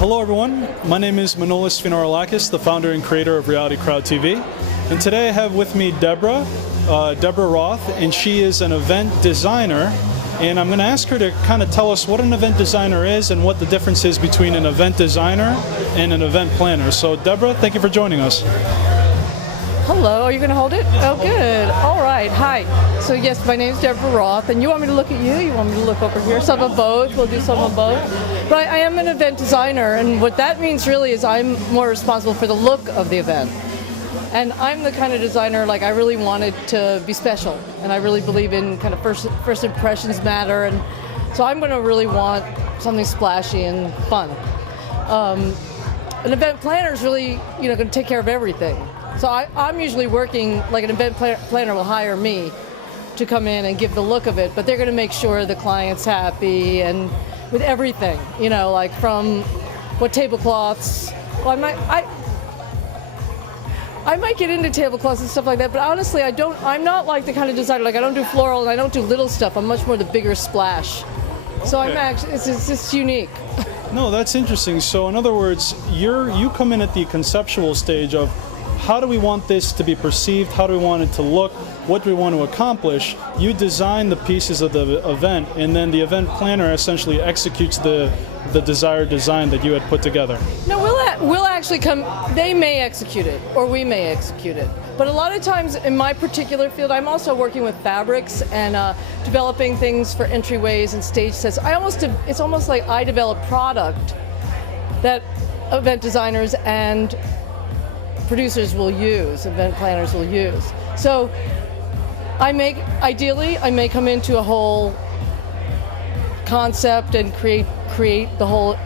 Hello everyone, my name is Manolis Sfinorilakis, the founder and creator of Reality Crowd TV. And today I have with me Deborah Roth, and she is an event designer. And I'm going to ask her to kind of tell us what an event designer is and what the difference is between an event designer and an event planner. So Deborah, thank you for joining us. Hello, are you going to hold it? Oh, good. All right. Hi. So yes, my name is Deborah Roth, and you want me to look at you? You want me to look over here? Some of both. We'll do some of both. But I am an event designer, and what that means really is I'm more responsible for the look of the event. And I'm the kind of designer, like, I really want it to be special, and I really believe in kind of first impressions matter, and so I'm going to really want something splashy and fun. An event planner is really, going to take care of everything. So I'm usually working, like an event planner will hire me to come in and give the look of it, but they're going to make sure the client's happy and with everything, like from what tablecloths. Well, I might get into tablecloths and stuff like that, but honestly, I'm not like the kind of designer, like I don't do floral and I don't do little stuff. I'm much more the bigger splash. Okay. So I'm actually, it's just unique. No, that's interesting. So in other words, you come in at the conceptual stage of how do we want this to be perceived, how do we want it to look, what do we want to accomplish. You design the pieces of the event, and then the event planner essentially executes the desired design that you had put together. No, we'll actually come, they may execute it, or we may execute it. But a lot of times in my particular field, I'm also working with fabrics and developing things for entryways and stage sets. It's almost like I develop product that event designers and producers will use, event planners will use. So ideally, I may come into a whole concept and create the whole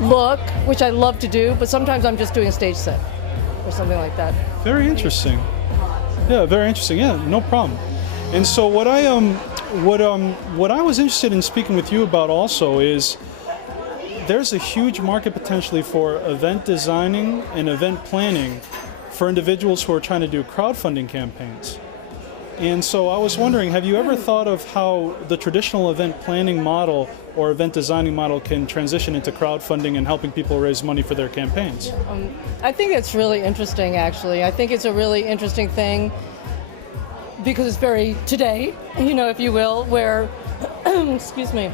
look, which I love to do, but sometimes I'm just doing a stage set or something like that. Very interesting. Yeah, very interesting. Yeah, no problem. And so what I was interested in speaking with you about also is there's a huge market potentially for event designing and event planning for individuals who are trying to do crowdfunding campaigns. And so I was wondering, have you ever thought of how the traditional event planning model or event designing model can transition into crowdfunding and helping people raise money for their campaigns? I think it's really interesting, actually. I think it's a really interesting thing because it's very today, if you will, where, excuse me,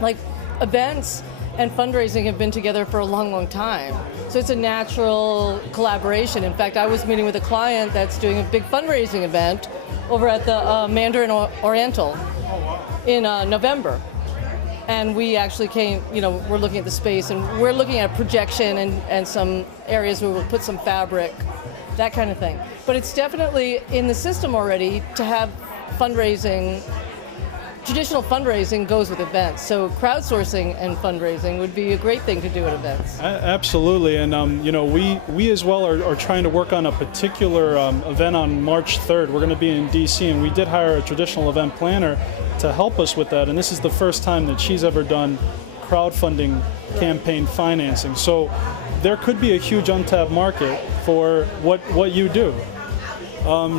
like events and fundraising have been together for a long, long time. So it's a natural collaboration. In fact, I was meeting with a client that's doing a big fundraising event over at the Mandarin Oriental in November. And we actually came, we're looking at the space and we're looking at projection and some areas where we'll put some fabric, that kind of thing. But it's definitely in the system already to have fundraising. Traditional fundraising goes with events, so crowdsourcing and fundraising would be a great thing to do at events. Absolutely, and we as well are trying to work on a particular event on March 3rd. We're going to be in DC, and we did hire a traditional event planner to help us with that, and this is the first time that she's ever done crowdfunding campaign financing. So there could be a huge untapped market for what you do.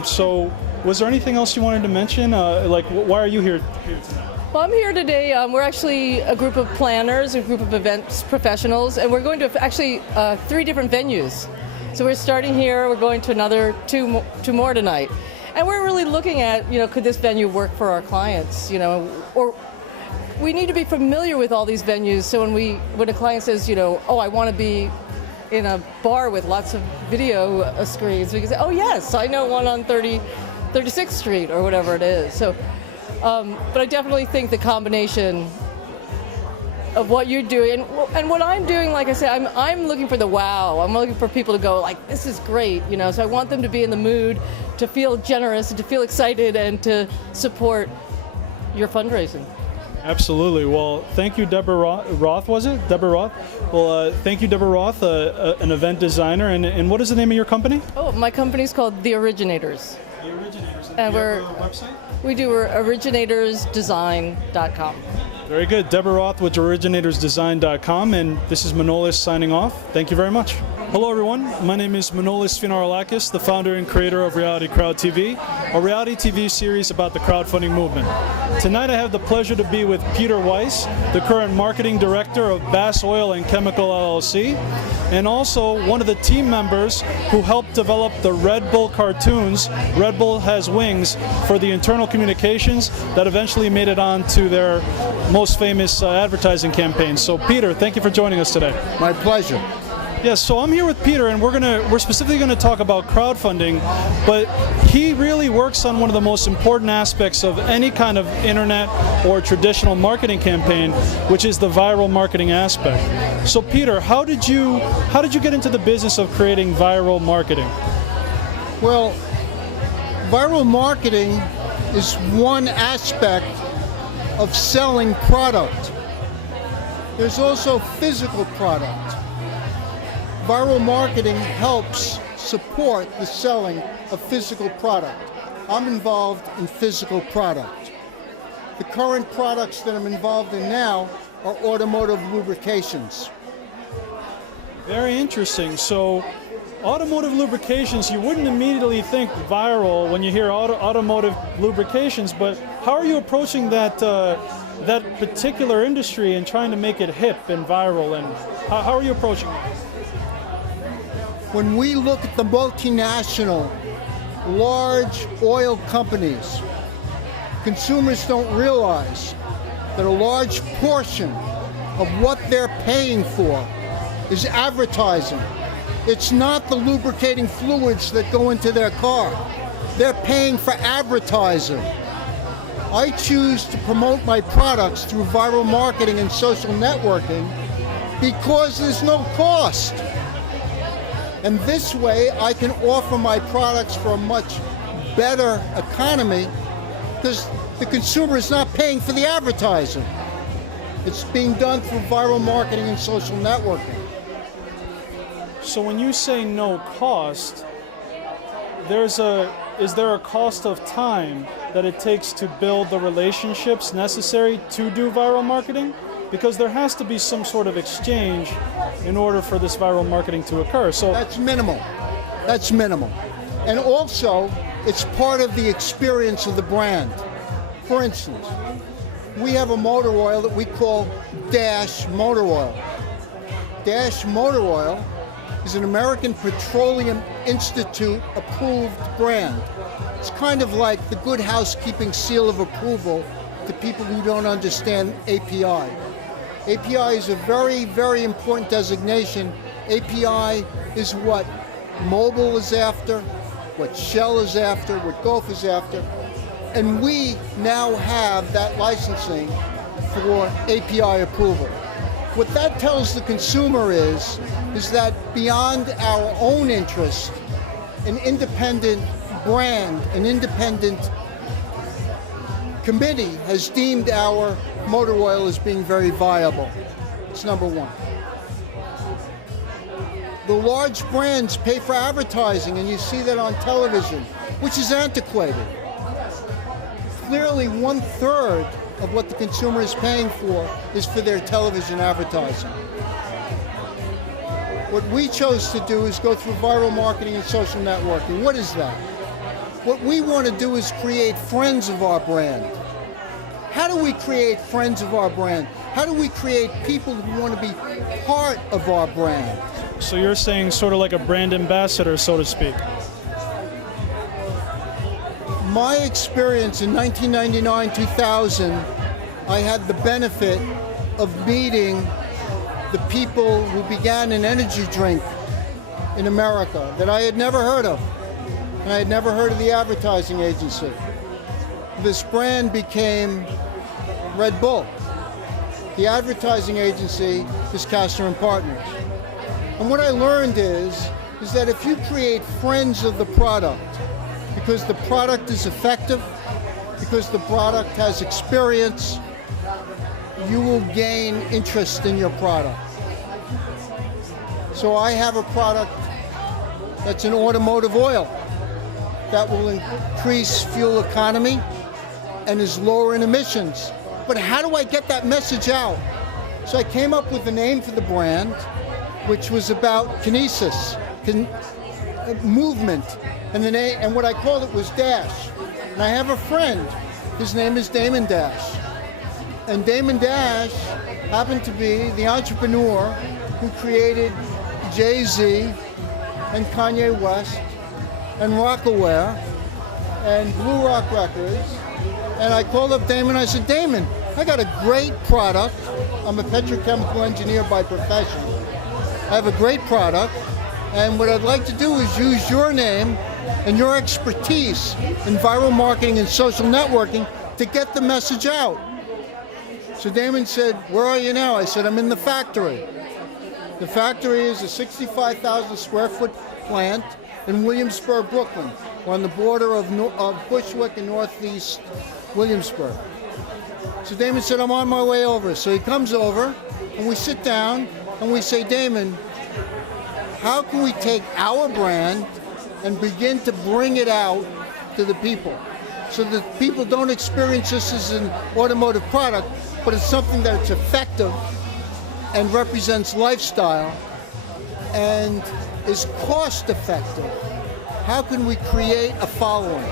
So was there anything else you wanted to mention? Why are you here tonight? Well, I'm here today. We're actually a group of planners, a group of events professionals, and we're going to actually 3 different venues. So we're starting here, we're going to another two more tonight. And we're really looking at, could this venue work for our clients, or we need to be familiar with all these venues. So when a client says, oh, I want to be in a bar with lots of video screens, we can say, oh yes, I know one on 36th Street or whatever it is. So, but I definitely think the combination of what you're doing and what I'm doing, like I said, I'm looking for the wow. I'm looking for people to go like, this is great, So I want them to be in the mood, to feel generous, and to feel excited, and to support your fundraising. Absolutely. Well, thank you, Deborah Roth, was it? Deborah Roth? Well, thank you, Deborah Roth, an event designer. And what is the name of your company? Oh, my company's called The Originators. The Originators. And do you have a website? We do originatorsdesign.com. Very good. Deborah Roth with originatorsdesign.com, and this is Manolis signing off. Thank you very much. Hello, everyone. My name is Manolis Finarolakis, the founder and creator of Reality Crowd TV, a reality TV series about the crowdfunding movement. Tonight, I have the pleasure to be with Peter Weiss, the current marketing director of Bass Oil and Chemical LLC, and also one of the team members who helped develop the Red Bull cartoons, Red Bull Has Wings, for the internal communications that eventually made it on to their most famous advertising campaign. So Peter, thank you for joining us today. My pleasure. Yes, so I'm here with Peter, and we're specifically going to talk about crowdfunding, but he really works on one of the most important aspects of any kind of internet or traditional marketing campaign, which is the viral marketing aspect. So Peter, how did you get into the business of creating viral marketing? Well, viral marketing is one aspect of selling product. There's also physical product. Viral marketing helps support the selling of physical product. I'm involved in physical product. The current products that I'm involved in now are automotive lubrications. Very interesting. So automotive lubrications, you wouldn't immediately think viral when you hear automotive lubrications, but how are you approaching that particular industry and trying to make it hip and viral, and how are you approaching it? When we look at the multinational, large oil companies, consumers don't realize that a large portion of what they're paying for is advertising. It's not the lubricating fluids that go into their car. They're paying for advertising. I choose to promote my products through viral marketing and social networking because there's no cost. And this way, I can offer my products for a much better economy because the consumer is not paying for the advertising. It's being done through viral marketing and social networking. So when you say no cost, is there a cost of time that it takes to build the relationships necessary to do viral marketing? Because there has to be some sort of exchange in order for this viral marketing to occur. So that's minimal. That's minimal. And also, it's part of the experience of the brand. For instance, we have a motor oil that we call Dash Motor Oil. Dash Motor Oil is an American Petroleum Institute approved brand. It's kind of like the Good Housekeeping seal of approval to people who don't understand API. API is a very, very important designation. API is what Mobil is after, what Shell is after, what Gulf is after. And we now have that licensing for API approval. What that tells the consumer is that beyond our own interest, an independent brand, an independent committee has deemed our motor oil as being very viable. It's number one. The large brands pay for advertising, and you see that on television, which is antiquated. Clearly, 1/3 of what the consumer is paying for is for their television advertising. What we chose to do is go through viral marketing and social networking. What is that? What we want to do is create friends of our brand. How do we create friends of our brand? How do we create people who want to be part of our brand? So you're saying sort of like a brand ambassador, so to speak. My experience in 1999-2000, I had the benefit of meeting the people who began an energy drink in America that I had never heard of. And I had never heard of the advertising agency. This brand became Red Bull. The advertising agency is Castner and Partners. And what I learned is that if you create friends of the product, because the product is effective, because the product has experience, you will gain interest in your product. So I have a product that's an automotive oil that will increase fuel economy and is lower in emissions. But how do I get that message out? So I came up with the name for the brand, which was about kinesis, movement, and the name, and what I called it was Dash. And I have a friend, his name is Damon Dash. And Damon Dash happened to be the entrepreneur who created Jay-Z and Kanye West and Rockaware and Blue Rock Records. And I called up Damon, I said, Damon, I got a great product. I'm a petrochemical engineer by profession. I have a great product, and what I'd like to do is use your name and your expertise in viral marketing and social networking to get the message out. So Damon said, where are you now? I said, I'm in the factory. The factory is a 65,000 square foot plant in Williamsburg, Brooklyn. We're on the border of Bushwick and Northeast Williamsburg. So Damon said, I'm on my way over. So he comes over, and we sit down, and we say, Damon, how can we take our brand and begin to bring it out to the people so that people don't experience this as an automotive product, but it's something that's effective and represents lifestyle and is cost effective? How can we create a following?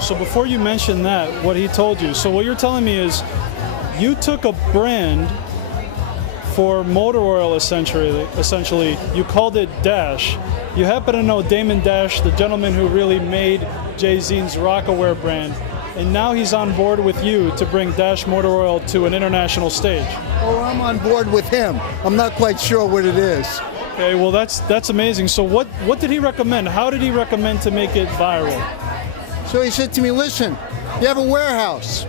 So before you mention that, what he told you, so what you're telling me is you took a brand for motor oil, essentially, you called it Dash. You happen to know Damon Dash, the gentleman who really made Jay-Z's Rockaware brand, and now he's on board with you to bring Dash Motor Oil to an international stage. Oh, I'm on board with him. I'm not quite sure what it is. Okay, well that's amazing. So what did he recommend? How did he recommend to make it viral? So he said to me, listen, you have a warehouse.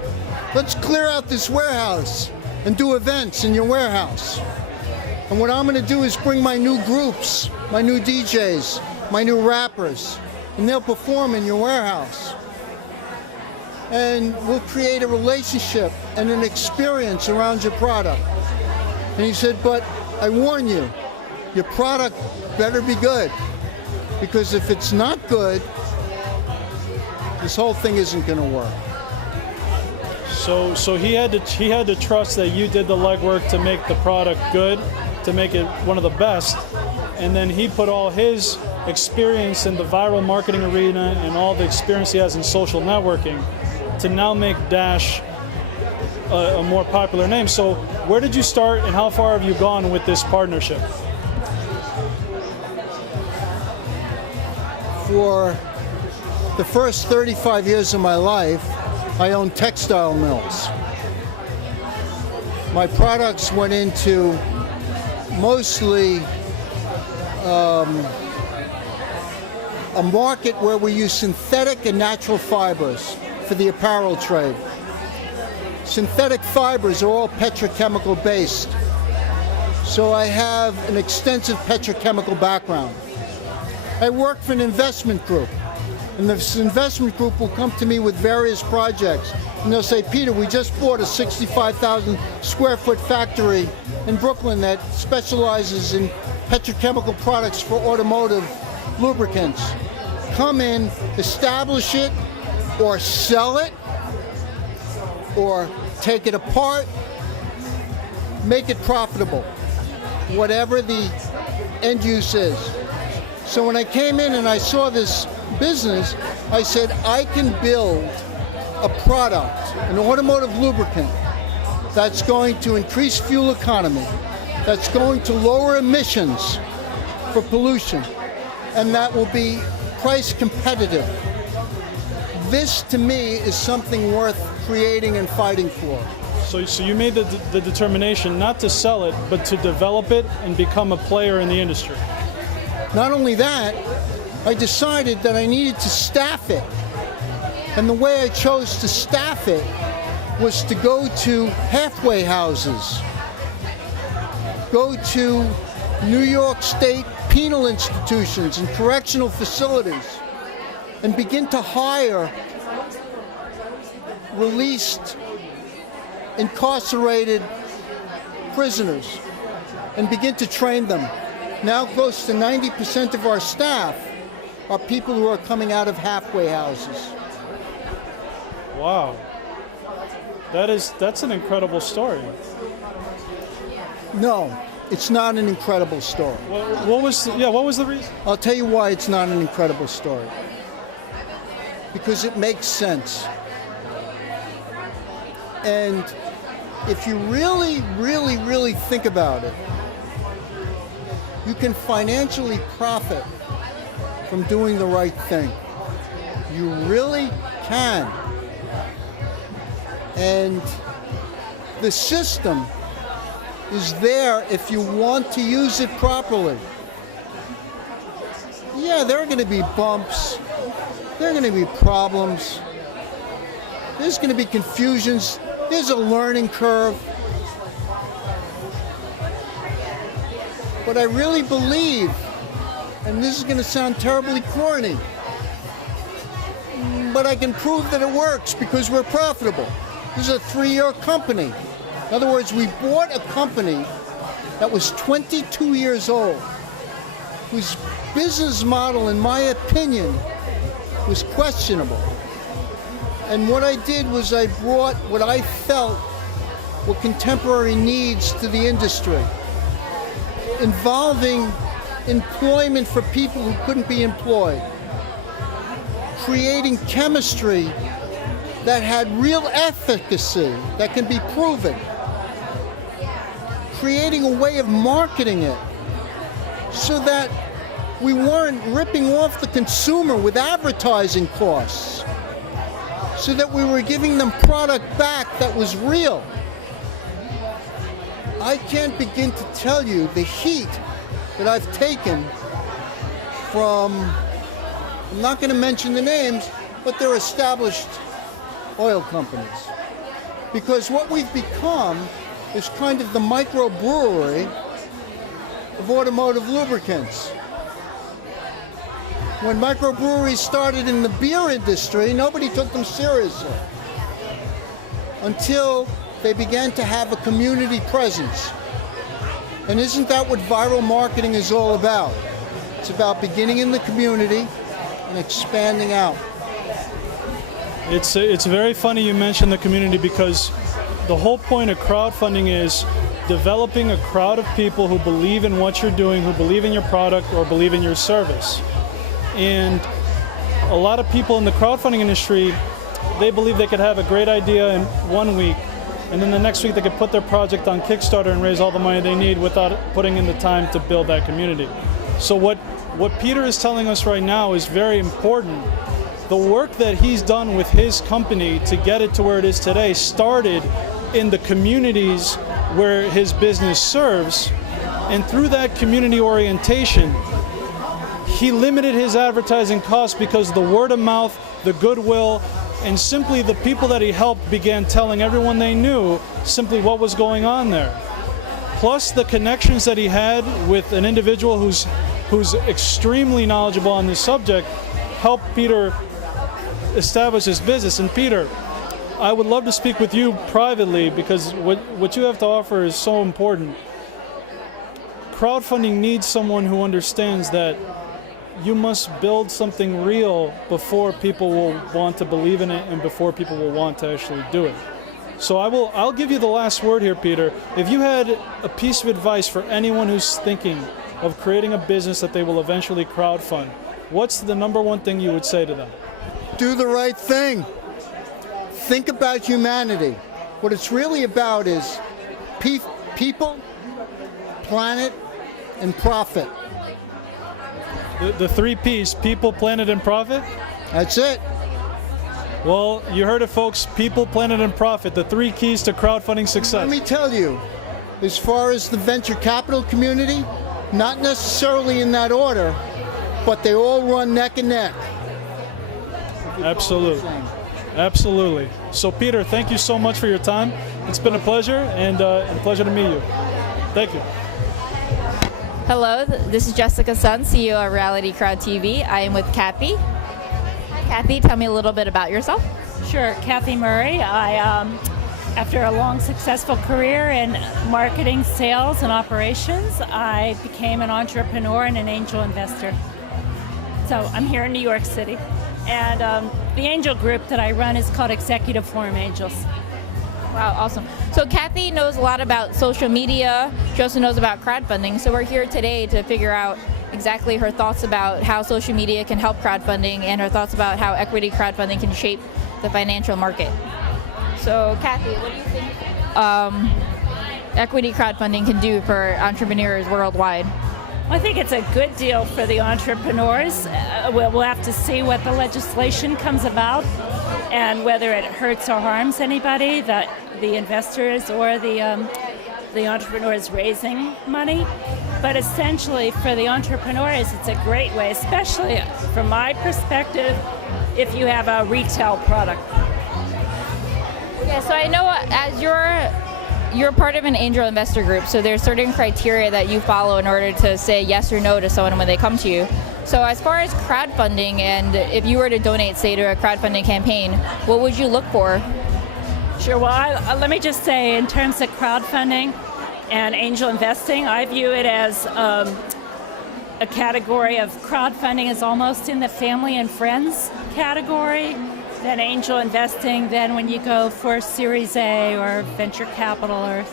Let's clear out this warehouse and do events in your warehouse. And what I'm going to do is bring my new groups, my new DJs, my new rappers, and they'll perform in your warehouse. And we'll create a relationship and an experience around your product. And he said, but I warn you, your product better be good. Because if it's not good, this whole thing isn't going to work. So he had to trust that you did the legwork to make the product good, to make it one of the best, and then he put all his experience in the viral marketing arena and all the experience he has in social networking to now make Dash a more popular name. So where did you start and how far have you gone with this partnership? For the first 35 years of my life, I owned textile mills. My products went into mostly a market where we use synthetic and natural fibers for the apparel trade. Synthetic fibers are all petrochemical based, so I have an extensive petrochemical background. I work for an investment group, and this investment group will come to me with various projects, and they'll say, Peter, we just bought a 65,000 square foot factory in Brooklyn that specializes in petrochemical products for automotive lubricants. Come in, establish it, or sell it, or take it apart, make it profitable, whatever the end use is. So when I came in and I saw this business, I said, I can build a product, an automotive lubricant, that's going to increase fuel economy, that's going to lower emissions for pollution, and that will be price competitive. This, to me, is something worth creating and fighting for. So you made the determination not to sell it, but to develop it and become a player in the industry. Not only that, I decided that I needed to staff it. And the way I chose to staff it was to go to halfway houses, go to New York State penal institutions and correctional facilities, and begin to hire released, incarcerated prisoners and begin to train them. Now close to 90% of our staff are people who are coming out of halfway houses. Wow. That's an incredible story. No, it's not an incredible story. What was the reason? I'll tell you why it's not an incredible story. Because it makes sense. And if you really, really, really think about it, you can financially profit from doing the right thing. You really can. And the system is there if you want to use it properly. Yeah, there are going to be bumps. There are going to be problems. There's going to be confusions. There's a learning curve. But I really believe, and this is going to sound terribly corny, but I can prove that it works because we're profitable. This is a 3-year company. In other words, we bought a company that was 22 years old, whose business model, in my opinion, was questionable. And what I did was I brought what I felt were contemporary needs to the industry, involving employment for people who couldn't be employed, creating chemistry that had real efficacy that can be proven, creating a way of marketing it so that we weren't ripping off the consumer with advertising costs, so that we were giving them product back that was real. I can't begin to tell you the heat that I've taken from, I'm not going to mention the names, but they're established oil companies. Because what we've become is kind of the microbrewery of automotive lubricants. When microbreweries started in the beer industry, nobody took them seriously until they began to have a community presence. And isn't that what viral marketing is all about? It's about beginning in the community and expanding out. It's very funny you mention the community, because the whole point of crowdfunding is developing a crowd of people who believe in what you're doing, who believe in your product or believe in your service. And a lot of people in the crowdfunding industry, they believe they could have a great idea in 1 week, and then the next week they could put their project on Kickstarter and raise all the money they need without putting in the time to build that community. So what Peter is telling us right now is very important. The work that he's done with his company to get it to where it is today started in the communities where his business serves, and through that community orientation, he limited his advertising costs because the word of mouth, the goodwill, and simply the people that he helped began telling everyone they knew simply what was going on there. Plus the connections that he had with an individual who's extremely knowledgeable on this subject helped Peter establish his business. And Peter, I would love to speak with you privately, because what you have to offer is so important. Crowdfunding needs someone who understands that you must build something real before people will want to believe in it and before people will want to actually do it. So I'll give you the last word here, Peter. If you had a piece of advice for anyone who's thinking of creating a business that they will eventually crowdfund, what's the number one thing you would say to them? Do the right thing. Think about humanity. What it's really about is people, planet, and profit. The 3 Ps, people, planet, and profit? That's it. Well, you heard it, folks. People, planet, and profit. The 3 keys to crowdfunding success. Let me tell you, as far as the venture capital community, not necessarily in that order, but they all run neck and neck. Absolutely. Absolutely. So, Peter, thank you so much for your time. It's been a pleasure, and a pleasure to meet you. Thank you. Hello, this is Jessica Sun, CEO of Reality Crowd TV. I am with Kathy. Hi, Kathy. Tell me a little bit about yourself. Sure, Kathy Murray. After a long, successful career in marketing, sales, and operations, I became an entrepreneur and an angel investor. So I'm here in New York City. And the angel group that I run is called Executive Forum Angels. Wow, awesome. So Kathy knows a lot about social media. She also knows about crowdfunding. So we're here today to figure out exactly her thoughts about how social media can help crowdfunding and her thoughts about how equity crowdfunding can shape the financial market. So Kathy, what do you think equity crowdfunding can do for entrepreneurs worldwide? I think it's a good deal for the entrepreneurs. We'll have to see what the legislation comes about and whether it hurts or harms anybody, the investors or the entrepreneurs raising money. But essentially for the entrepreneurs, it's a great way, especially from my perspective, if you have a retail product. Yeah, so I know as you're part of an angel investor group, so there's certain criteria that you follow in order to say yes or no to someone when they come to you. So as far as crowdfunding, and if you were to donate, say, to a crowdfunding campaign, what would you look for? Sure, well, let me just say, in terms of crowdfunding and angel investing, I view it as a category of crowdfunding is almost in the family and friends category. Then angel investing, then when you go for Series A or venture capital.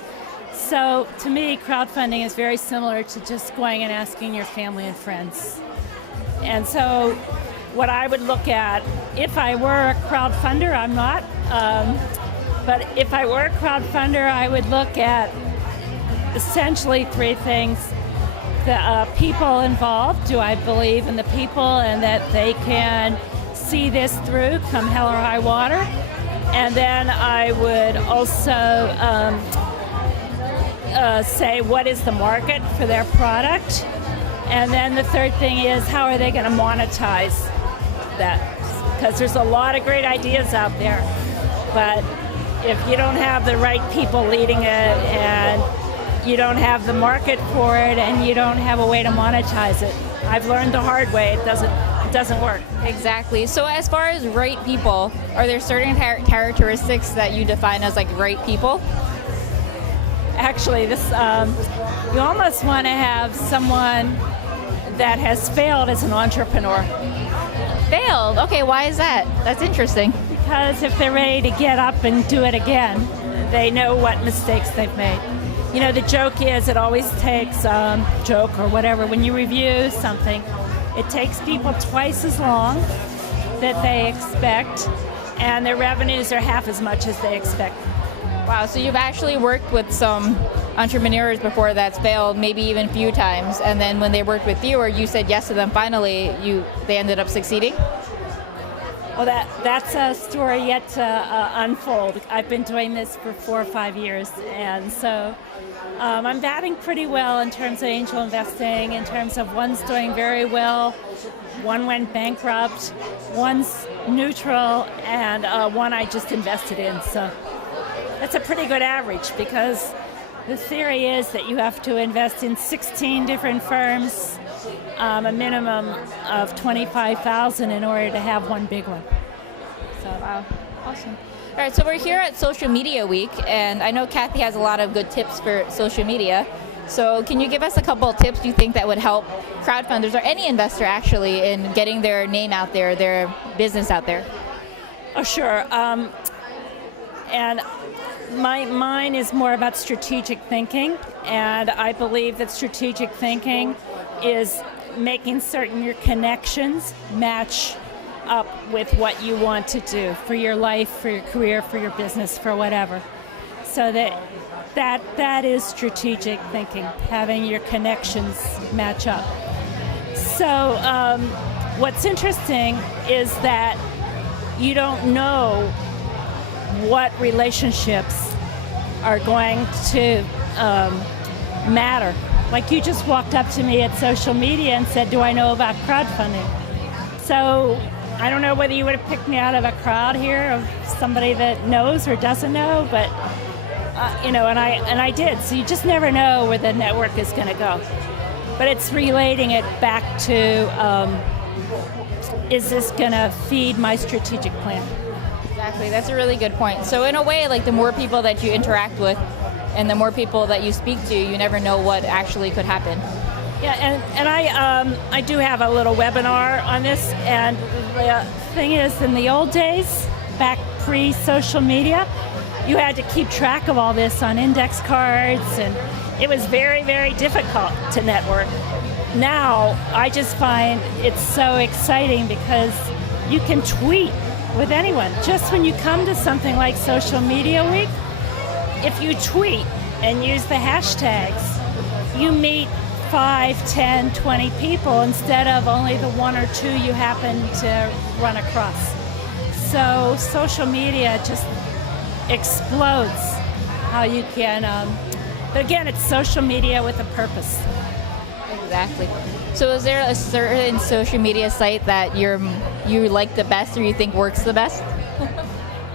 So to me, crowdfunding is very similar to just going and asking your family and friends. And so what I would look at, if I were a crowdfunder, I'm not, but if I were a crowdfunder, I would look at essentially 3 things. The people involved, do I believe in the people and that they can see this through come hell or high water? And then I would also say, what is the market for their product? And then the third thing is, how are they going to monetize that? Because there's a lot of great ideas out there, but if you don't have the right people leading it and you don't have the market for it, and you don't have a way to monetize it. I've learned the hard way. It doesn't work. Exactly. So as far as right people, are there certain characteristics that you define as like right people? Actually, this you almost want to have someone that has failed as an entrepreneur. Failed? Okay, why is that? That's interesting. Because if they're ready to get up and do it again, they know what mistakes they've made. You know, the joke is it always takes, joke or whatever, when you review something, it takes people twice as long that they expect, and their revenues are half as much as they expect. Wow, so you've actually worked with some entrepreneurs before that's failed, maybe even a few times, and then when they worked with you or you said yes to them finally, they ended up succeeding? Well, that's a story yet to unfold. I've been doing this for 4 or 5 years, and so I'm batting pretty well in terms of angel investing, in terms of one's doing very well, one went bankrupt, one's neutral, and one I just invested in. So that's a pretty good average, because the theory is that you have to invest in 16 different firms, a minimum of $25,000 in order to have one big one. So, wow, awesome. All right, so we're here at Social Media Week, and I know Kathy has a lot of good tips for social media. So can you give us a couple of tips you think that would help crowdfunders, or any investor actually, in getting their name out there, their business out there? Oh, sure. And mine is more about strategic thinking, and I believe that strategic thinking is making certain your connections match up with what you want to do for your life, for your career, for your business, for whatever. So that is strategic thinking, having your connections match up. So what's interesting is that you don't know what relationships are going to matter. Like, you just walked up to me at social media and said, do I know about crowdfunding? So I don't know whether you would have picked me out of a crowd here of somebody that knows or doesn't know, but and I did. So you just never know where the network is going to go. But it's relating it back to, is this going to feed my strategic plan? Exactly, that's a really good point. So in a way, like, the more people that you interact with and the more people that you speak to, you never know what actually could happen. Yeah, and I do have a little webinar on this, and the thing is, in the old days, back pre-social media, you had to keep track of all this on index cards, and it was very, very difficult to network. Now, I just find it's so exciting because you can tweet with anyone. Just when you come to something like Social Media Week, if you tweet and use the hashtags, you meet 5, 10, 20 people instead of only the 1 or 2 you happen to run across. So social media just explodes how you can, but again, it's social media with a purpose. Exactly. So is there a certain social media site that you like the best, or you think works the best?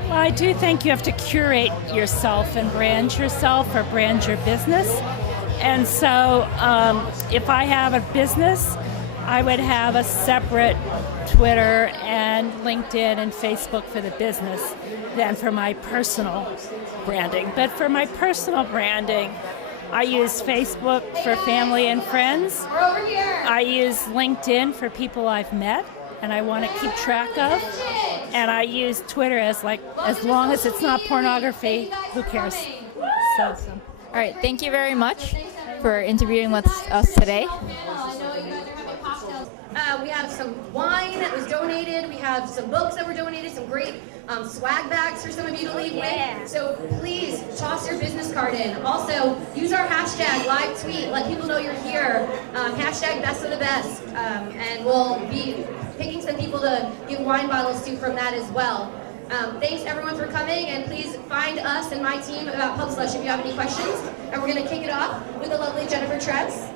Well, I do think you have to curate yourself and brand yourself, or brand your business. And so if I have a business, I would have a separate Twitter and LinkedIn and Facebook for the business than for my personal branding. But for my personal branding, I use Facebook for family and friends. I use LinkedIn for people I've met and I want to keep track of. And I use Twitter as long as it's not pornography, who cares? So. All right, thank you very much for interviewing with us today. We have some wine that was donated. We have some books that were donated, some great swag bags for some of you to leave with. So please toss your business card in. Also, use our hashtag live tweet. Let people know you're here. Hashtag best of the best. And we'll be picking some people to give wine bottles to from that as well. Thanks everyone for coming, and please find us and my team about PubSlush if you have any questions. And we're going to kick it off with the lovely Jennifer Tress.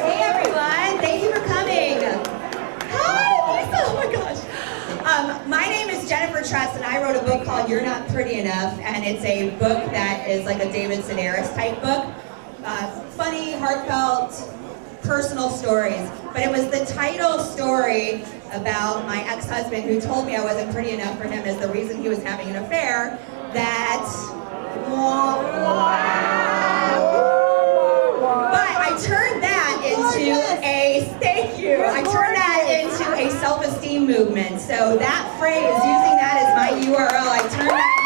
Hey everyone, thank you for coming. Hi, Lisa, oh my gosh. My name is Jennifer Tress, and I wrote a book called You're Not Pretty Enough, and it's a book that is like a David Sedaris type book. Funny, heartfelt, personal stories. But it was the title story about my ex-husband who told me I wasn't pretty enough for him as the reason he was having an affair that... But I turned that into a self-esteem movement. So that phrase, using that as my URL, I turned that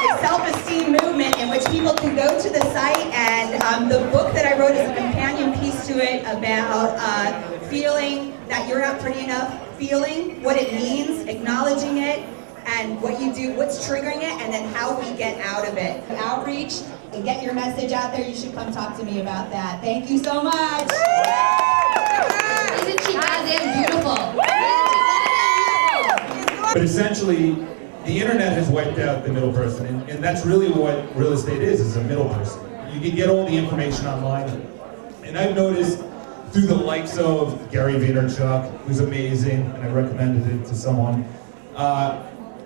into a self-esteem movement in which people can go to the site, and the book that I wrote is a companion piece to it about feeling that you're not pretty enough, feeling what it means, acknowledging it, and what you do, what's triggering it, and then how we get out of it. Outreach and get your message out there. You should come talk to me about that. Thank you so much. Isn't she goddamn beautiful? But essentially, the internet has wiped out the middle person, and that's really what real estate is a middle person. You can get all the information online, and I've noticed through the likes of Gary Vaynerchuk, who's amazing, and I recommended it to someone,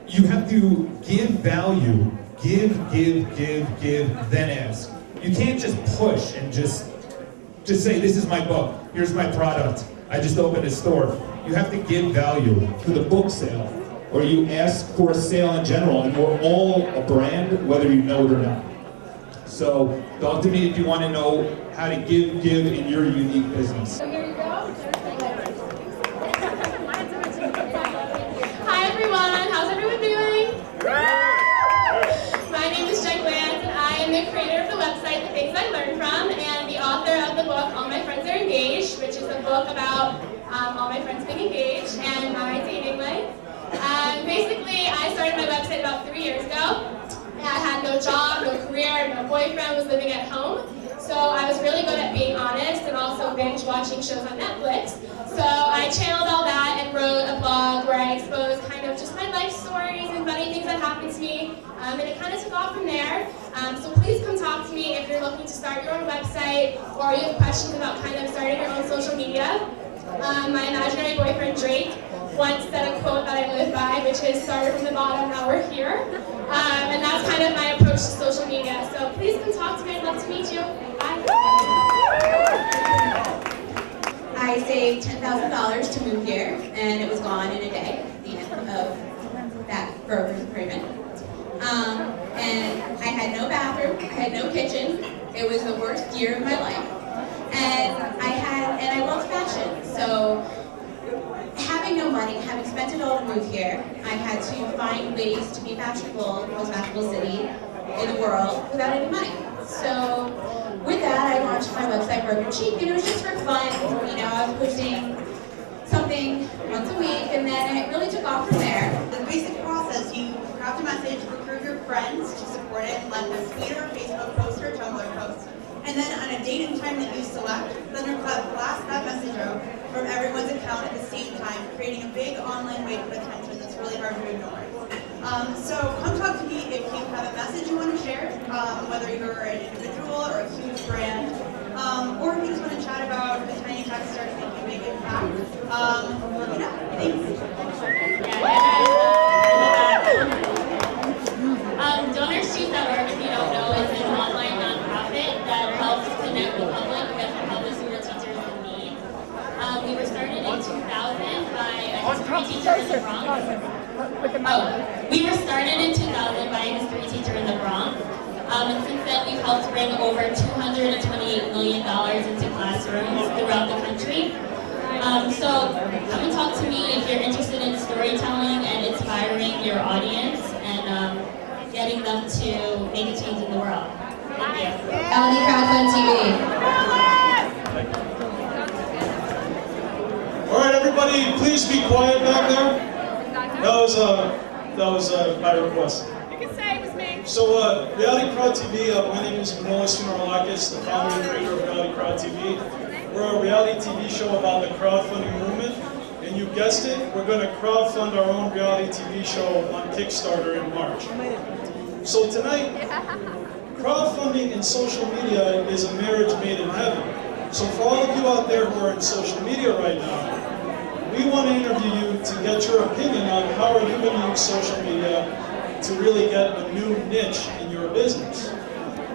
you have to give value, give, then ask. You can't just push and just say, this is my book, here's my product, I just opened a store. You have to give value for the book sale, or you ask for a sale in general, and we're all a brand, whether you know it or not. So talk to me if you want to know how to give in your unique business. So here you go. Hi everyone, how's everyone doing? My name is Jen Glantz, and I am the creator of the website The Things I Learned From, and the author of the book All My Friends Are Engaged, which is a book about all my friends being engaged and my dating life. Basically, I started my website about 3 years ago. I had no job, no career, no boyfriend, was living at home. So I was really good at being honest and also binge watching shows on Netflix. So I channeled all that and wrote a blog where I exposed kind of just my life stories and funny things that happened to me. And it kind of took off from there. So please come talk to me if you're looking to start your own website or you have questions about kind of starting your own social media. My imaginary boyfriend Drake once said a quote that I live by, which is started from the bottom, now we're here. And that's kind of my approach to social media. So please come talk to me, I'd love to meet you. Bye. I saved $10,000 to move here, and it was gone in a day at the end of that broker's agreement. And I had no bathroom, I had no kitchen. It was the worst year of my life. And I love fashion, so having no money, having spent it all to move here, I had to find ways to be fashionable in the most fashionable city in the world without any money. So with that, I launched my website, Broker Cheap, and it was just for fun. You know, I was posting something once a week, and then it really took off from there. The basic process, you craft a message, recruit your friends to support it, let them tweet or Facebook post or Tumblr post. And then on a date and time that you select, then blast that message out from everyone's account at the same time, creating a big online wave of attention that's really hard to ignore. So come talk to me if you have a message you want to share, whether you're an individual or a huge brand, or if you just want to chat about a tiny tech start making a big impact. Let me know. Thanks. DonorsChoose.org, if you don't know, is an online nonprofit that helps connect the public with public school teachers in need. We were started in 2000 by a history teacher in the Bronx. We were started in 2000 by a history teacher in the Bronx. And since then, we've helped bring over $228 million into classrooms throughout the country. So come and talk to me if you're interested in storytelling and inspiring your audience and getting them to make a change in the world. Thank you. LD Crowdfund TV. All right, everybody, please be quiet back there. That was my request. You can say it was me. So, Reality Crowd TV, my name is Manolis Finarolakis, the founder and creator of Reality Crowd TV. We're a reality TV show about the crowdfunding movement, and you guessed it, we're going to crowdfund our own reality TV show on Kickstarter in March. So tonight, crowdfunding in social media is a marriage made in heaven. So for all of you out there who are in social media right now, we want to interview you to get your opinion on how are you going to use social media to really get a new niche in your business.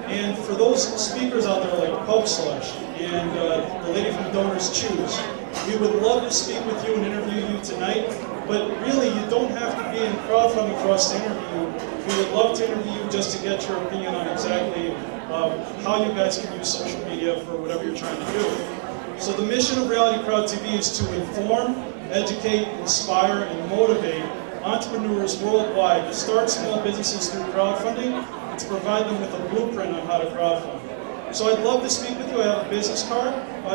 And for those speakers out there like Pulp Slush and the lady from Donors Choose, we would love to speak with you and interview you tonight, but really you don't have to be in crowdfunding for us to interview. We would love to interview you just to get your opinion on exactly how you guys can use social media for whatever you're trying to do. So the mission of Reality Crowd TV is to inform, educate, inspire, and motivate entrepreneurs worldwide to start small businesses through crowdfunding and to provide them with a blueprint on how to crowdfund. So I'd love to speak with you. I have a business card.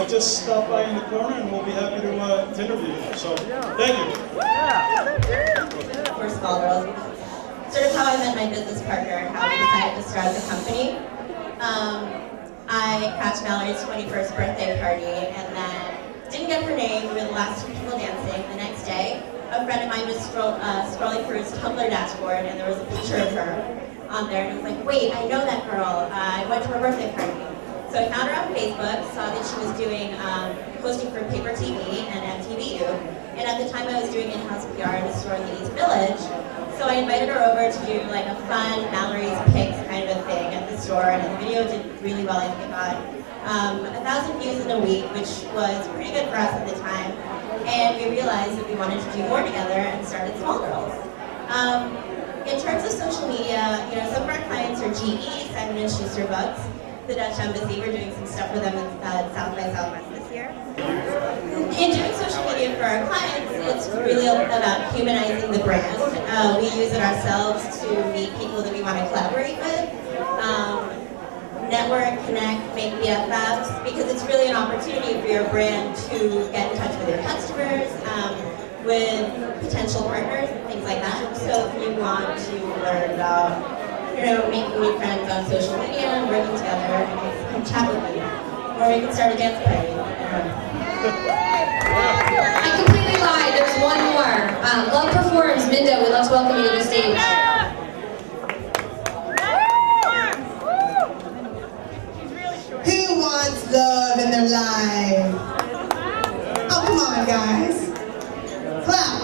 Just stop by in the corner and we'll be happy to interview you. So thank you. We're small girls. Sort of how I met my business partner, how we decided to start the company. I crashed Mallory's 21st birthday party and then didn't get her name. We were the last two people dancing. The next day, a friend of mine was scrolling through his Tumblr dashboard and there was a picture of her on there. And I was like, wait, I know that girl. I went to her birthday party. So I found her on Facebook, saw that she was doing hosting for Paper TV and MTVU. And at the time I was doing in-house PR in a store in the East Village. So I invited her over to do like a fun Mallory's Picks kind of a thing at the store, and the video did really well. I think it got 1,000 views in a week, which was pretty good for us at the time. And we realized that we wanted to do more together and started Small Girls. In terms of social media, some of our clients are GE, Simon & Schuster Books, the Dutch Embassy. We're doing some stuff for them at South by Southwest this year. In doing social media for our clients, it's really about humanizing the brand. We use it ourselves to meet people that we want to collaborate with, network, connect, make BFFs, because it's really an opportunity for your brand to get in touch with your customers, with potential partners and things like that. So if you want to learn about, making new friends on social media and working together, come chat with me. Or you can start a dance party. I completely lied. There's one more. Love Performs. Minda, we'd love to welcome you to the stage. Who wants love in their life? Oh, come on, guys. Clap.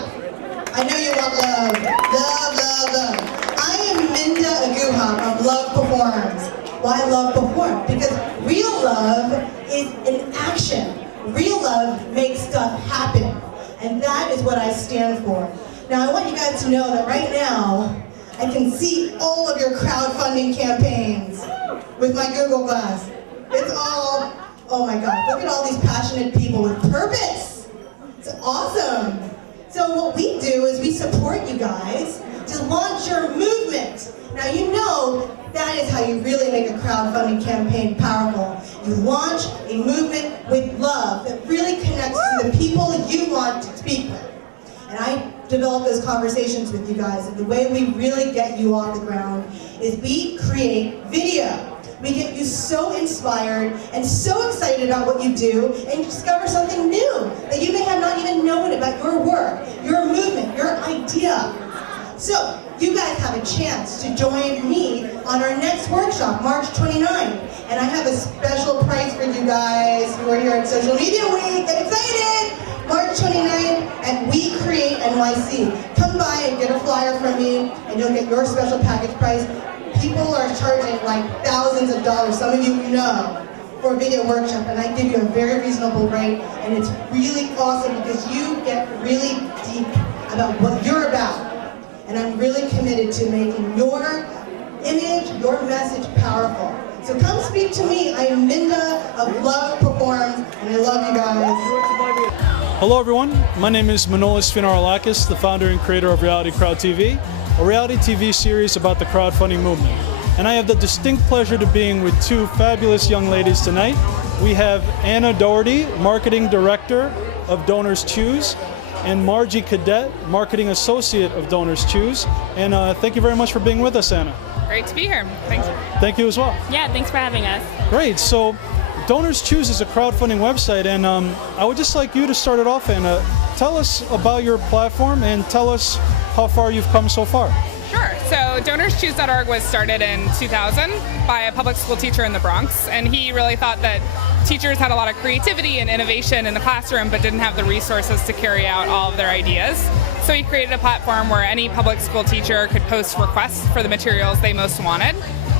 I know you want love. Love, love, love. I am Minda Aguha of Love Performs. Why Love Performs? Because real love is an action. Real love makes stuff happen. And that is what I stand for. Now I want you guys to know that right now, I can see all of your crowdfunding campaigns with my Google Glass. It's all, oh my God, look at all these passionate people with purpose. It's awesome. So what we do is we support you guys to launch your movement. Now you know that is how you really make a crowdfunding campaign powerful. You launch a movement with love that really connects to the people you want to speak with. And I develop those conversations with you guys, and the way we really get you off the ground is we create video. We get you so inspired and so excited about what you do, and you discover something new that you may have not even known about your work, your movement, your idea. So, you guys have a chance to join me on our next workshop, March 29th. And I have a special price for you guys who are here at Social Media Week. Get excited! March 29th at We Create NYC. Come by and get a flyer from me, and you'll get your special package price. People are charging like thousands of dollars, some of you know, for a video workshop, and I give you a very reasonable rate, and it's really awesome because you get really deep about what you're about. And I'm really committed to making your image, your message powerful. So come speak to me. I am Minda of Love Performs, and I love you guys. Hello everyone, my name is Manolis Finarolakis, the founder and creator of Reality Crowd TV, a reality TV series about the crowdfunding movement. And I have the distinct pleasure to being with two fabulous young ladies tonight. We have Anna Doherty, Marketing Director of Donors Choose, and Margie Cadet, Marketing Associate of Donors Choose. And thank you very much for being with us, Anna. Great to be here. Thanks. Thank you as well. Yeah, thanks for having us. Great. So, Donors Choose is a crowdfunding website, and I would just like you to start it off, Anna. Tell us about your platform and tell us how far you've come so far. Sure. So DonorsChoose.org was started in 2000 by a public school teacher in the Bronx, and he really thought that teachers had a lot of creativity and innovation in the classroom but didn't have the resources to carry out all of their ideas. So we created a platform where any public school teacher could post requests for the materials they most wanted,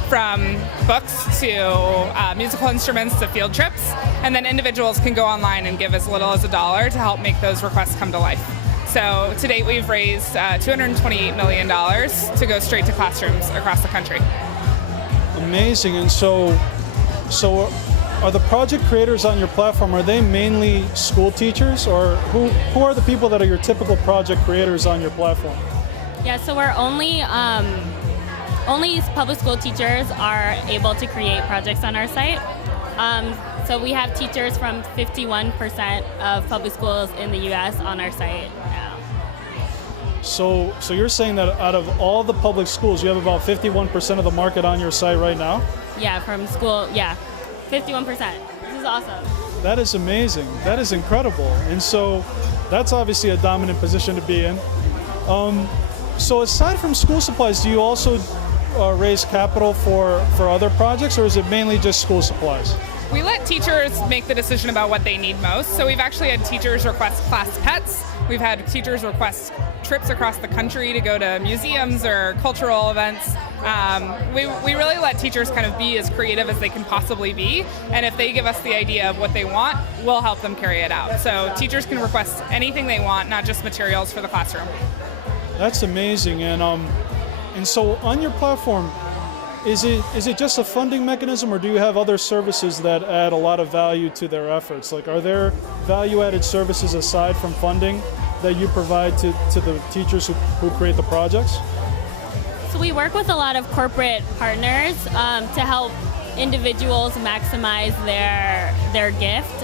from books to musical instruments to field trips, and then individuals can go online and give as little as $1 to help make those requests come to life. So to date, we've raised $228 million to go straight to classrooms across the country. Amazing. And so are the project creators on your platform, are they mainly school teachers, or who are the people that are your typical project creators on your platform? Yeah, so we're only public school teachers are able to create projects on our site. So we have teachers from 51% of public schools in the U.S. on our site now. So you're saying that out of all the public schools, you have about 51% of the market on your site right now? Yeah, from school, yeah, 51%. This is awesome. That is amazing. That is incredible. And so that's obviously a dominant position to be in. So aside from school supplies, do you also raise capital for other projects, or is it mainly just school supplies? We let teachers make the decision about what they need most. So we've actually had teachers request class pets. We've had teachers request trips across the country to go to museums or cultural events. We really let teachers kind of be as creative as they can possibly be. And if they give us the idea of what they want, we'll help them carry it out. So teachers can request anything they want, not just materials for the classroom. That's amazing. And so on your platform, is it just a funding mechanism, or do you have other services that add a lot of value to their efforts? Like, are there value-added services aside from funding that you provide to the teachers who create the projects? So we work with a lot of corporate partners to help individuals maximize their gift.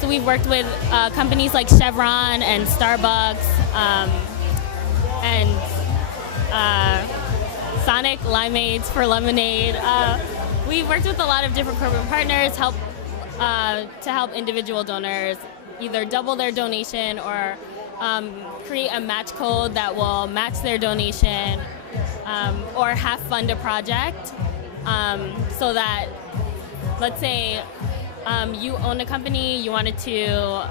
So we've worked with companies like Chevron and Starbucks and Sonic Limeades for lemonade. We've worked with a lot of different corporate partners to help individual donors either double their donation or create a match code that will match their donation, or half fund a project, so that, let's say you own a company, you wanted to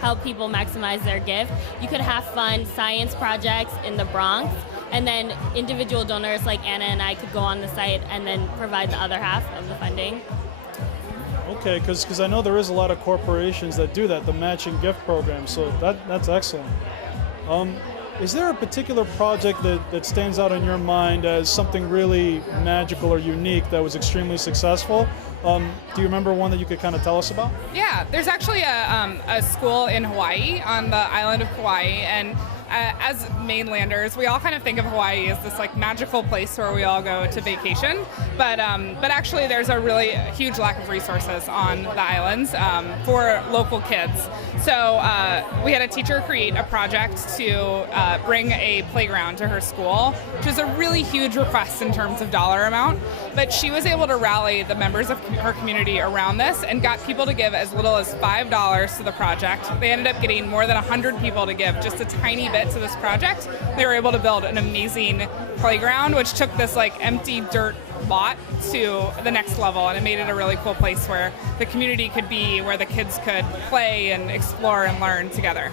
help people maximize their gift, you could half fund science projects in the Bronx, and then individual donors like Anna and I could go on the site and then provide the other half of the funding. Okay, because I know there is a lot of corporations that do that, the matching gift program, so that's excellent. Is there a particular project that stands out in your mind as something really magical or unique that was extremely successful? Do you remember one that you could kind of tell us about? Yeah, there's actually a school in Hawaii, on the island of Kauai, and as mainlanders, we all kind of think of Hawaii as this like magical place where we all go to vacation, but actually there's a really huge lack of resources on the islands for local kids. So we had a teacher create a project to bring a playground to her school, which is a really huge request in terms of dollar amount, but she was able to rally the members of her community around this and got people to give as little as $5 to the project. They ended up getting more than 100 people to give just a tiny bit to this project. They were able to build an amazing playground, which took this like empty dirt lot to the next level, and it made it a really cool place where the community could be, where the kids could play and explore and learn together.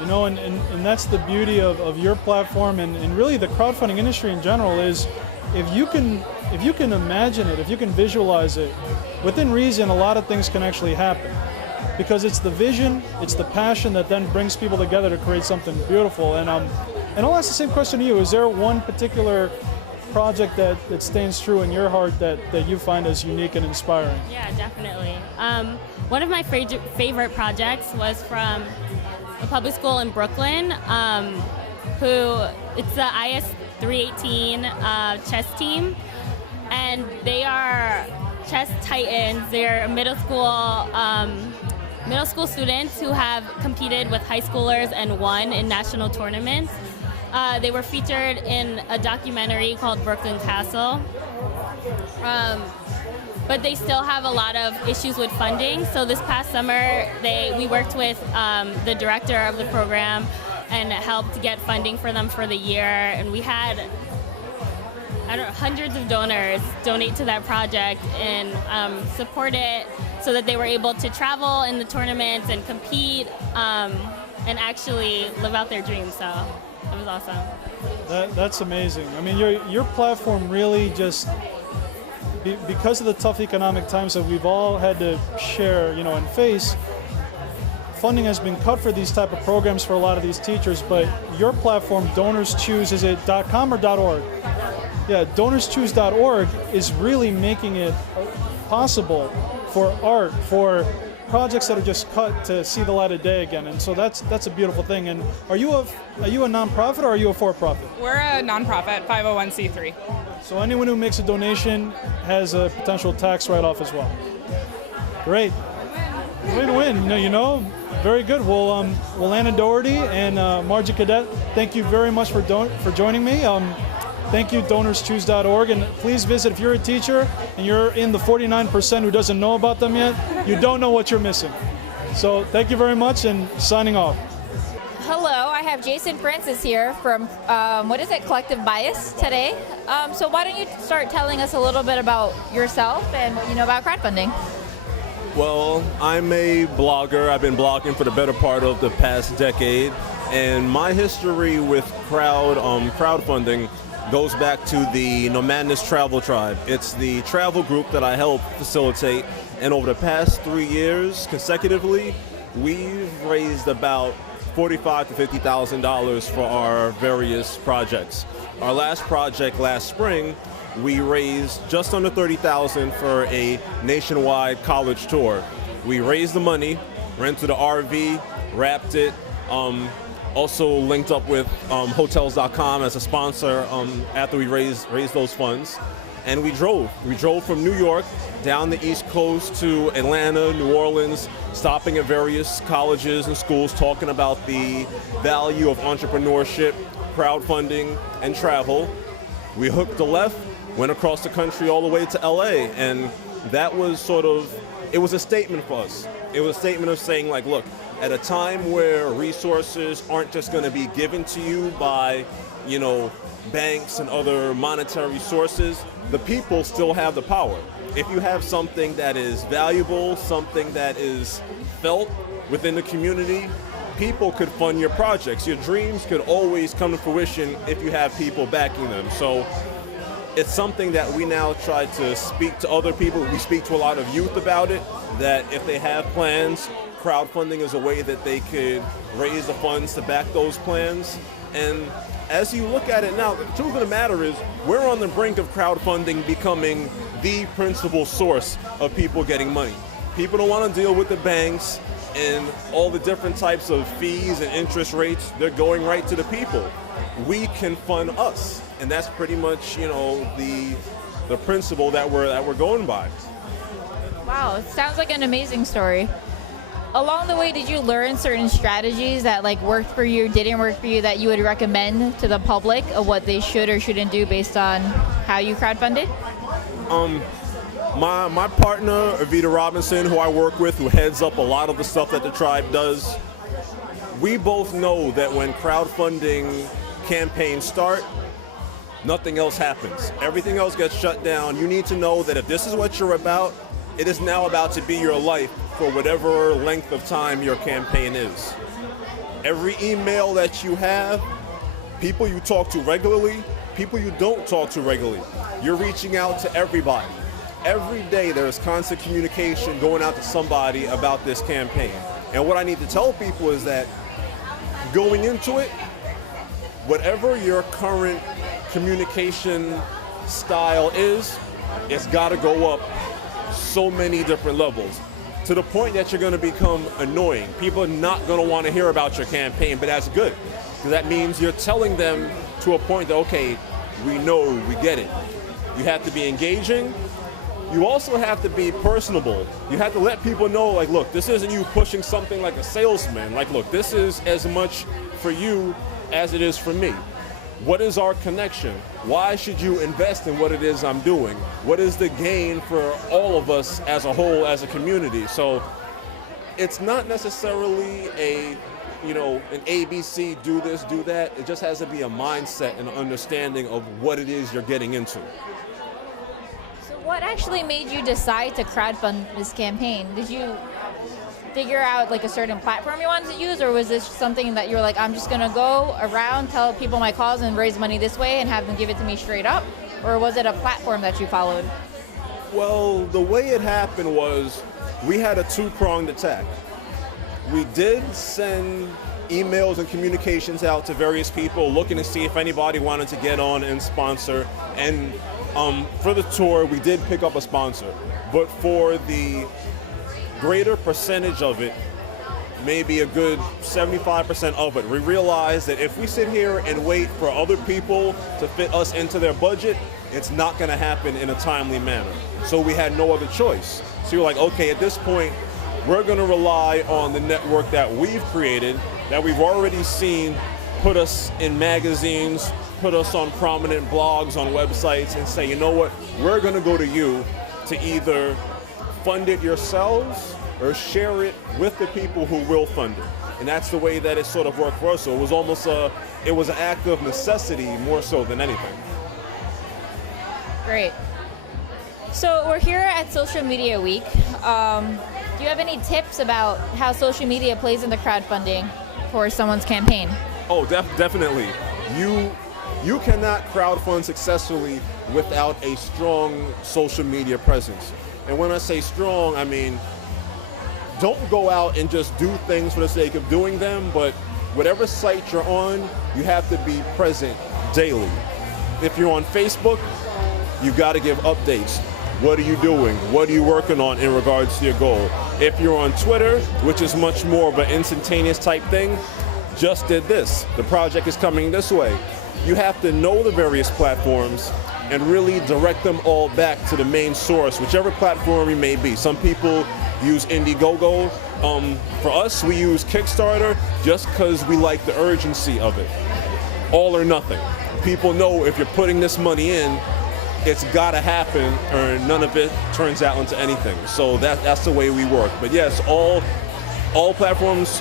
You know, and that's the beauty of your platform and really the crowdfunding industry in general is if you can imagine it, if you can visualize it, within reason, a lot of things can actually happen. Because it's the vision, it's the passion that then brings people together to create something beautiful. And I'll ask the same question to you. Is there one particular project that stands true in your heart that you find as unique and inspiring? Yeah, definitely. One of my favorite projects was from a public school in Brooklyn, it's the IS 318 chess team, and they are chess titans. They're middle school students who have competed with high schoolers and won in national tournaments. They were featured in a documentary called Brooklyn Castle. But they still have a lot of issues with funding. So this past summer, we worked with the director of the program and helped get funding for them for the year. And we had hundreds of donors donate to that project and support it so that they were able to travel in the tournaments and compete and actually live out their dreams. So it was awesome. That's amazing. I mean, your platform really just, because of the tough economic times that we've all had to share, and face, funding has been cut for these type of programs for a lot of these teachers, but your platform, Donors Choose, is it .com or .org? Yeah, DonorsChoose.org is really making it possible for art, for projects that are just cut to see the light of day again, and so that's a beautiful thing. And are you a nonprofit or are you a for-profit? We're a nonprofit, 501c3. So anyone who makes a donation has a potential tax write-off as well. Great. Win-win. Very good. Well, Anna Doherty and Margie Cadet, thank you very much for joining me. Thank you, DonorsChoose.org, and please visit if you're a teacher and you're in the 49% who doesn't know about them yet. You don't know what you're missing. So thank you very much, and signing off. Hello, I have Jason Francis here from, Collective Bias today. So why don't you start telling us a little bit about yourself and what you know about crowdfunding? Well, I'm a blogger. I've been blogging for the better part of the past decade, and my history with crowdfunding goes back to the Nomadness Travel Tribe. It's the travel group that I help facilitate, and over the past 3 years consecutively, we've raised about $45,000 to $50,000 for our various projects. Our last project last spring, we raised just under $30,000 for a nationwide college tour. We raised the money, rented an RV, wrapped it, also linked up with Hotels.com as a sponsor after we raised those funds. And we drove. We drove from New York down the East Coast to Atlanta, New Orleans, stopping at various colleges and schools, talking about the value of entrepreneurship, crowdfunding, and travel. We hooked a left, went across the country all the way to LA, and that was it was a statement for us. It was a statement of saying, like, look, at a time where resources aren't just going to be given to you by, banks and other monetary sources, the people still have the power. If you have something that is valuable, something that is felt within the community, people could fund your projects. Your dreams could always come to fruition if you have people backing them. So it's something that we now try to speak to other people. We speak to a lot of youth about it, that if they have plans, crowdfunding is a way that they could raise the funds to back those plans. And as you look at it now, the truth of the matter is we're on the brink of crowdfunding becoming the principal source of people getting money. People don't want to deal with the banks and all the different types of fees and interest rates. They're going right to the people. We can fund us, and that's pretty much, the principle that we're going by. Wow, it sounds like an amazing story. Along the way, did you learn certain strategies that worked for you, didn't work for you, that you would recommend to the public of what they should or shouldn't do based on how you crowdfunded? My partner, Evita Robinson, who I work with, who heads up a lot of the stuff that the tribe does, we both know that when crowdfunding campaigns start, nothing else happens. Everything else gets shut down. You need to know that if this is what you're about, it is now about to be your life for whatever length of time your campaign is. Every email that you have, people you talk to regularly, people you don't talk to regularly, you're reaching out to everybody. Every day there's constant communication going out to somebody about this campaign. And what I need to tell people is that going into it, whatever your current communication style is, it's got to go up so many different levels to the point that you're going to become annoying. People are not going to want to hear about your campaign, but that's good, because that means you're telling them to a point that, okay, we know, we get it. You have to be engaging. You also have to be personable. You have to let people know, look, this isn't you pushing something like a salesman. Look, this is as much for you as it is for me. What is our connection? Why should you invest in what it is I'm doing? What is the gain for all of us as a whole, as a community? So it's not necessarily an ABC, do this, do that. It just has to be a mindset and an understanding of what it is you're getting into. So what actually made you decide to crowdfund this campaign? Did you figure out like a certain platform you wanted to use, or was this something that you were like, I'm just gonna go around, tell people my cause and raise money this way and have them give it to me straight up? Or was it a platform that you followed? Well, the way it happened was we had a two-pronged attack. We did send emails and communications out to various people looking to see if anybody wanted to get on and sponsor. And for the tour, we did pick up a sponsor. But for the greater percentage of it, maybe a good 75% of it, we realized that if we sit here and wait for other people to fit us into their budget, it's not going to happen in a timely manner. So we had no other choice. So you're like, okay, at this point, we're going to rely on the network that we've created, that we've already seen put us in magazines, put us on prominent blogs, on websites, and say, you know what, we're going to go to you to either fund it yourselves or share it with the people who will fund it. And that's the way that it sort of worked for us. So it was almost it was an act of necessity more so than anything. Great. So we're here at Social Media Week. Do you have any tips about how social media plays into crowdfunding for someone's campaign? Oh, definitely. You cannot crowdfund successfully without a strong social media presence. And when I say strong, I mean, don't go out and just do things for the sake of doing them, but whatever site you're on, you have to be present daily. If you're on Facebook, you've got to give updates. What are you doing? What are you working on in regards to your goal? If you're on Twitter, which is much more of an instantaneous type thing, just did this. The project is coming this way. You have to know the various platforms and really direct them all back to the main source, whichever platform you may be. Some people use Indiegogo. For us, we use Kickstarter just because we like the urgency of it. All or nothing. People know if you're putting this money in, it's gotta happen or none of it turns out into anything. So that's the way we work. But yes, all platforms,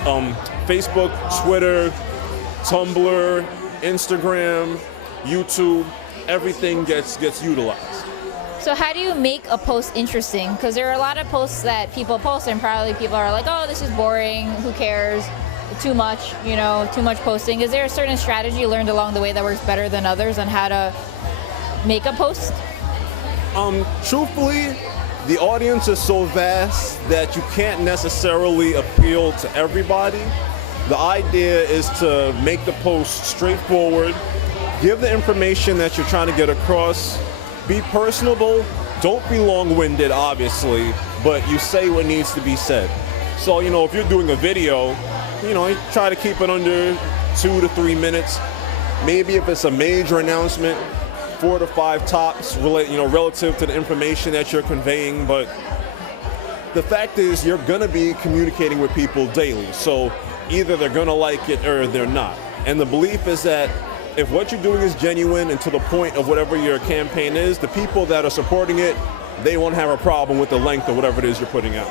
Facebook, Twitter, Tumblr, Instagram, YouTube, everything gets utilized. So how do you make a post interesting? Because there are a lot of posts that people post and probably people are like, oh, this is boring, who cares, too much, too much posting. Is there a certain strategy you learned along the way that works better than others on how to make a post? Truthfully, the audience is so vast that you can't necessarily appeal to everybody. The idea is to make the post straightforward, give the information that you're trying to get across, be personable, don't be long-winded, obviously, but you say what needs to be said. So, if you're doing a video, try to keep it under 2 to 3 minutes. Maybe if it's a major announcement, 4 to 5 tops, relative to the information that you're conveying. But the fact is, you're gonna be communicating with people daily. So either they're gonna like it or they're not. And the belief is that if what you're doing is genuine and to the point of whatever your campaign is, the people that are supporting it, they won't have a problem with the length of whatever it is you're putting out.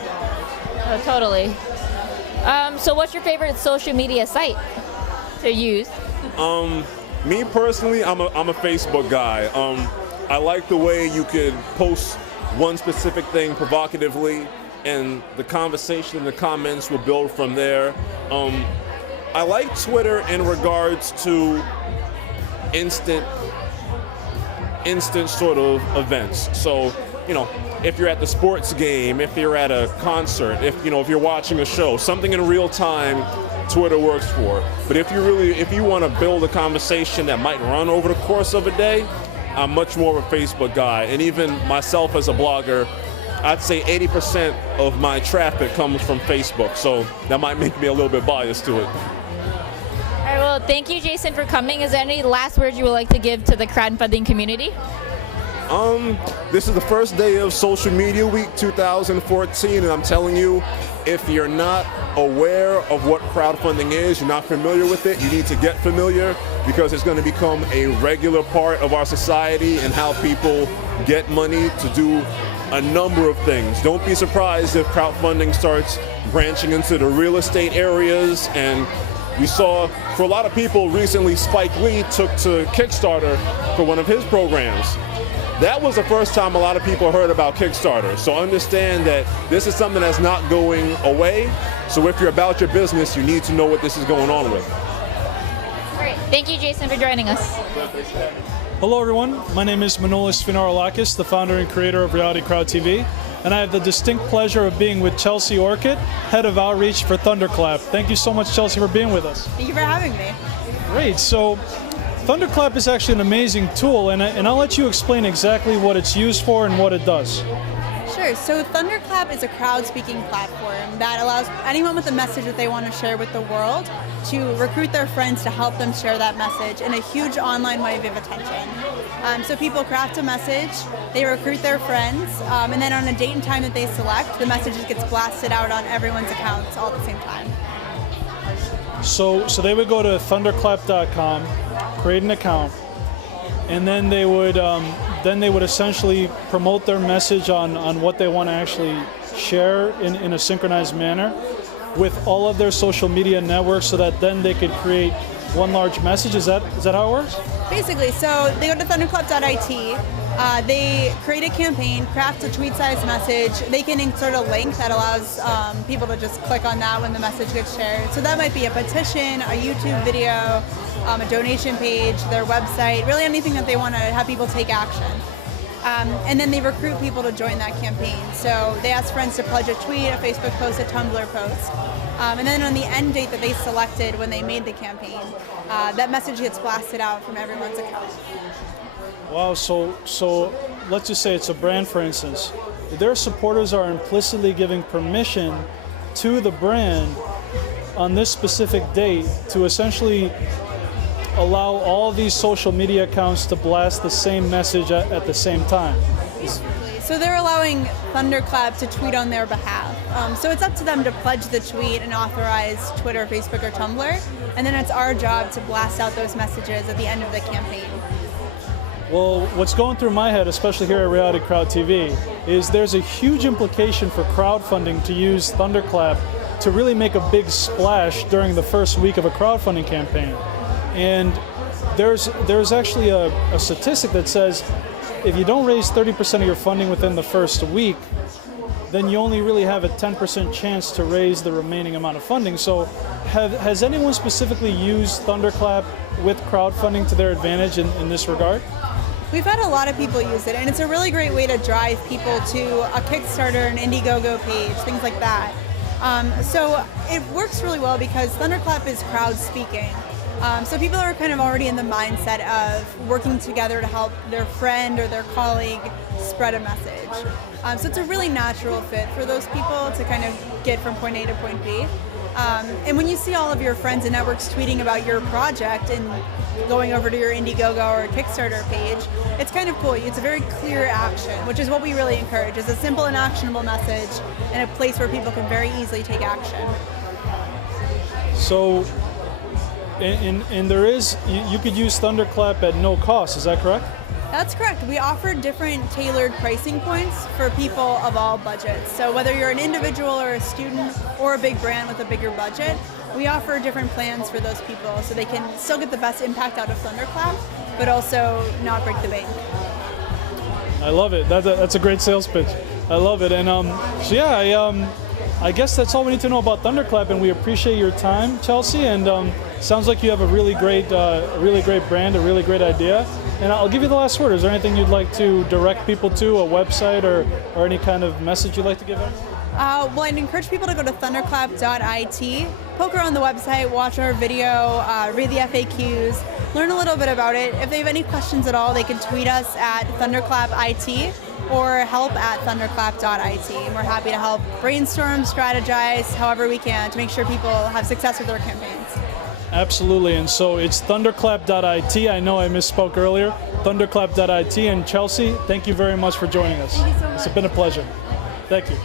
Oh, totally. So what's your favorite social media site to use? Me personally, I'm a Facebook guy. I like the way you could post one specific thing provocatively and the conversation and the comments will build from there. I like Twitter in regards to instant sort of events. So, if you're at the sports game, if you're at a concert, if you're watching a show, something in real time, Twitter works for. But if you want to build a conversation that might run over the course of a day, I'm much more of a Facebook guy. And even myself as a blogger, I'd say 80% of my traffic comes from Facebook. So that might make me a little bit biased to it. All right, well, thank you, Jason, for coming. Is there any last words you would like to give to the crowdfunding community? This is the first day of Social Media Week 2014, and I'm telling you, if you're not aware of what crowdfunding is, you're not familiar with it, you need to get familiar because it's going to become a regular part of our society and how people get money to do a number of things. Don't be surprised if crowdfunding starts branching into the real estate areas. And we saw, for a lot of people recently, Spike Lee took to Kickstarter for one of his programs. that was the first time a lot of people heard about Kickstarter. So understand that this is something that's not going away. So if you're about your business, you need to know what this is going on with. Great. Thank you, Jason, for joining us. Hello, everyone. My name is Manolis Finarolakis, the founder and creator of Reality Crowd TV, and I have the distinct pleasure of being with Chelsea Orchid, head of outreach for Thunderclap. Thank you so much, Chelsea, for being with us. Thank you for having me. Great. So, Thunderclap is actually an amazing tool, and I'll let you explain exactly what it's used for and what it does. Sure. So Thunderclap is a crowd speaking platform that allows anyone with a message that they want to share with the world to recruit their friends to help them share that message in a huge online wave of attention. So people craft a message, they recruit their friends, and then on a date and time that they select, the message gets blasted out on everyone's accounts all at the same time. So they would go to thunderclap.com, create an account, and then they would essentially promote their message on what they want to actually share in a synchronized manner with all of their social media networks, so that then they could create one large message. Is that how it works? Basically, so they go to thunderclap.it, they create a campaign, craft a tweet-sized message. They can insert a link that allows people to just click on that when the message gets shared. So that might be a petition, a YouTube video, a donation page, their website, really anything that they want to have people take action. And then they recruit people to join that campaign. So they ask friends to pledge a tweet, a Facebook post, a Tumblr post. And then on the end date that they selected when they made the campaign, that message gets blasted out from everyone's account. Wow, so let's just say it's a brand, for instance. Their supporters are implicitly giving permission to the brand on this specific date to essentially allow all these social media accounts to blast the same message at the same time. So they're allowing Thunderclap to tweet on their behalf. So it's up to them to pledge the tweet and authorize Twitter, Facebook, or Tumblr, and then it's our job to blast out those messages at the end of the campaign. Well, what's going through my head, especially here at Reality Crowd TV, is there's a huge implication for crowdfunding to use Thunderclap to really make a big splash during the first week of a crowdfunding campaign. And there's actually a statistic that says if you don't raise 30% of your funding within the first week, then you only really have a 10% chance to raise the remaining amount of funding. So has anyone specifically used Thunderclap with crowdfunding to their advantage in this regard? We've had a lot of people use it, and it's a really great way to drive people to a Kickstarter, an Indiegogo page, things like that. So it works really well because Thunderclap is crowd speaking. So people are kind of already in the mindset of working together to help their friend or their colleague spread a message. So it's a really natural fit for those people to kind of get from point A to point B. And when you see all of your friends and networks tweeting about your project and going over to your Indiegogo or Kickstarter page, it's kind of cool. It's a very clear action, which is what we really encourage, is a simple and actionable message and a place where people can very easily take action. So, and there is, you could use Thunderclap at no cost, is that correct? That's correct. We offer different tailored pricing points for people of all budgets. So whether you're an individual or a student or a big brand with a bigger budget, we offer different plans for those people so they can still get the best impact out of Thunderclap, but also not break the bank. I love it. That's a great sales pitch. I love it. And so yeah, I guess that's all we need to know about Thunderclap, and we appreciate your time, Chelsea. And sounds like you have a really great brand, a really great idea. And I'll give you the last word. Is there anything you'd like to direct people to, a website or any kind of message you'd like to give out? Well, I'd encourage people to go to thunderclap.it, poke around the website, watch our video, read the FAQs, learn a little bit about it. If they have any questions at all, they can tweet us at thunderclapit or help@thunderclap.it. And we're happy to help brainstorm, strategize, however we can to make sure people have success with their campaigns. Absolutely, and so it's thunderclap.it. I know I misspoke earlier. Thunderclap.it. And Chelsea, thank you very much for joining us. Thank you so much. It's been a pleasure. Thank you.